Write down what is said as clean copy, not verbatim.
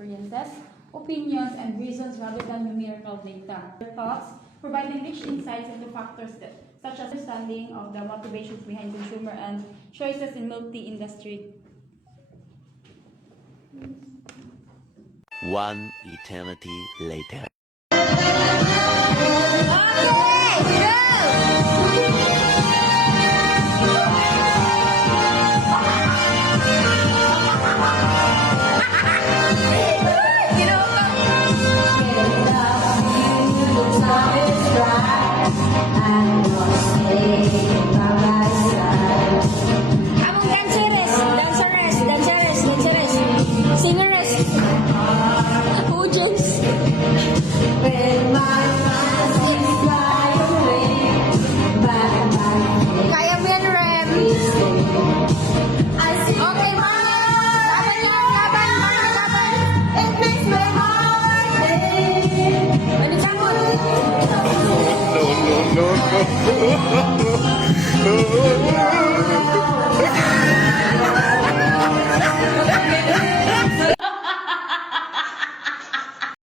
experiences, opinions, and reasons rather than numerical data. Their thoughts, providing rich insights into factors such as understanding of the motivations behind consumer and choices in multi-industry. One eternity later. Kaya mo yan, Rem. Okay, mga. Laban yan, laban, mga laban. It makes my heart ache. Ano siya mo? No.